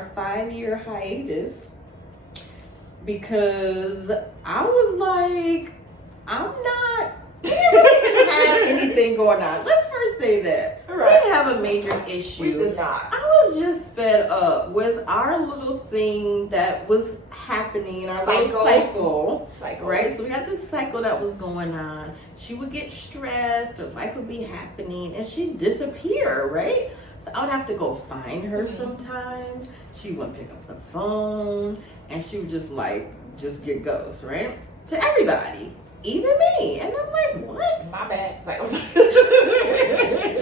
our 5-year hiatus because I was like, we didn't even have anything going on. Let's first say that. Right. We didn't have a major issue. We did not. I was just fed up with our little thing that was happening, our little cycle. Right? So we had this cycle that was going on. She would get stressed, her life would be happening, and she'd disappear, right? So I would have to go find her sometimes. She wouldn't pick up the phone, and she would just get ghost, right? To everybody. Even me. And I'm like, what? My bad. It's like,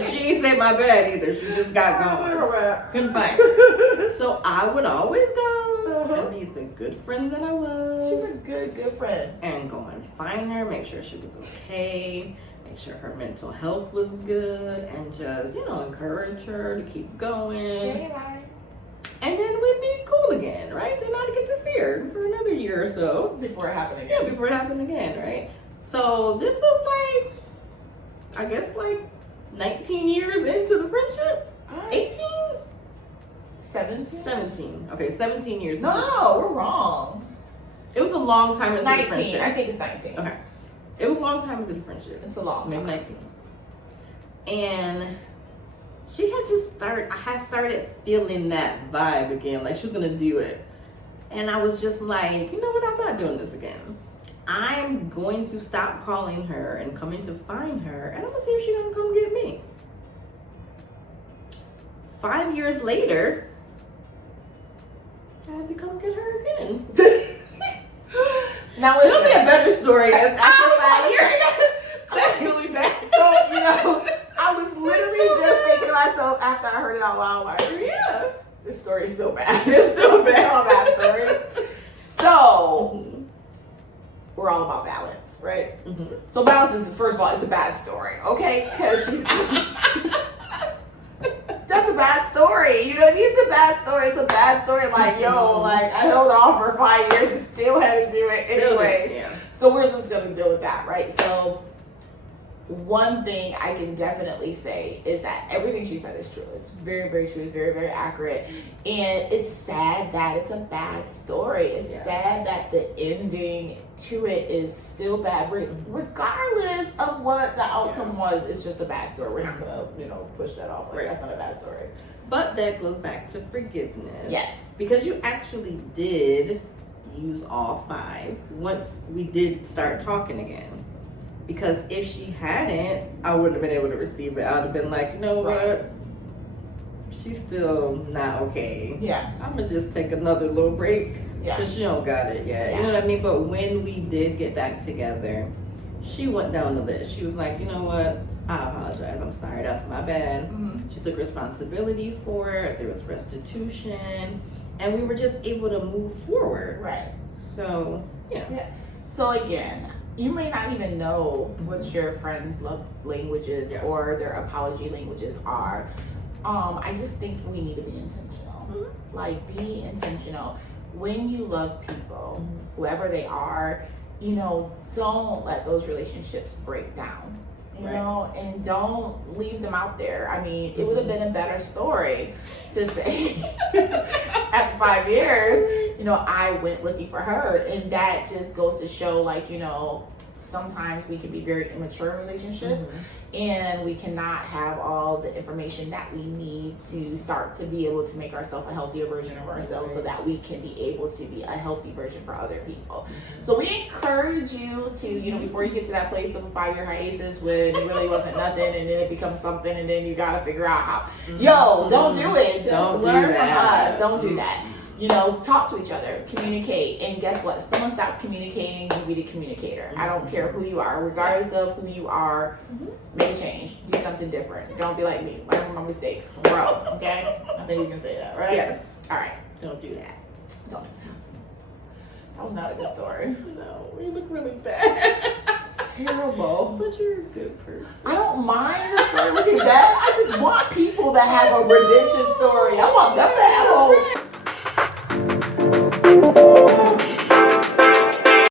she ain't say my bad either. She just got gone. Couldn't find her. So I would always go and be the good friend that I was. She's a good friend. And go and find her, make sure she was okay, make sure her mental health was good, and just, encourage her to keep going. And then we'd be cool again, right? Then I'd get to see her for another year or so. Before it happened again. Yeah, before it happened again, right? So this was I guess 19 years into the friendship? 18? 17? 17. Okay, 17 years. No, we're wrong. It was a long time into 19. the friendship. I think it's 19. Okay. It was a long time into the friendship. It's a long time. Maybe 19. And I had started feeling that vibe again, like she was gonna do it. And I was just like, you know what, I'm not doing this again. I'm going to stop calling her and coming to find her, and I'm gonna see if she's gonna come get me. 5 years later, I had to come get her again. Now it'll be a better story after 5 years. That's really bad. So, I was literally just thinking to myself after I heard it out loud, like, yeah, this story is still bad. It's still bad. It's all a bad story. So, we're all about balance, right? Mm-hmm. So balance is, first of all, it's a bad story, okay? Because she's actually... That's a bad story. You know what I mean? It's a bad story. It's a bad story. Like, I held on for 5 years and still had to do it anyways. Yeah. So we're just going to deal with that, right? So one thing I can definitely say is that everything she said is true. It's very, very true. It's very, very accurate. And it's sad that it's a bad story. It's sad that the ending to it is still bad. Regardless of what the outcome was, it's just a bad story. We're not going to, push that off. That's not a bad story. But that goes back to forgiveness. Yes. Because you actually did use all 5 once we did start talking again. Because if she hadn't, I wouldn't have been able to receive it. I would have been like, you know what? She's still not okay. Yeah. I'm going to just take another little break. Yeah. Because she don't got it yet. Yeah. You know what I mean? But when we did get back together, she went down the list. She was like, you know what? I apologize. I'm sorry. That's my bad. Mm-hmm. She took responsibility for it. There was restitution. And we were just able to move forward. Right. So, yeah. So, again, you may not even know what your friends' love languages or their apology languages are. I just think we need to be intentional. Mm-hmm. Like, be intentional. When you love people, whoever they are, don't let those relationships break down. You know, and don't leave them out there. I mean, it would have been a better story to say after 5 years, I went looking for her. And that just goes to show, sometimes we can be very immature in relationships, and we cannot have all the information that we need to start to be able to make ourselves a healthier version of ourselves, so that we can be able to be a healthy version for other people. So we encourage you to, before you get to that place of a 5-year hiatus when it really wasn't nothing, and then it becomes something, and then you got to figure out how. Don't do it. Just don't learn from us. Don't do that. Talk to each other, communicate, and guess what? If someone stops communicating, you be the communicator. I don't care who you are, regardless of who you are, make a change, do something different. Don't be like me, learn from my mistakes, grow, okay? I think you can say that, right? Yes. All right. Don't do that. Don't do that. That was not a good story. No, you look really bad. It's terrible. But you're a good person. I don't mind the story looking bad. I just want people that have a redemption story. I want them to have hope.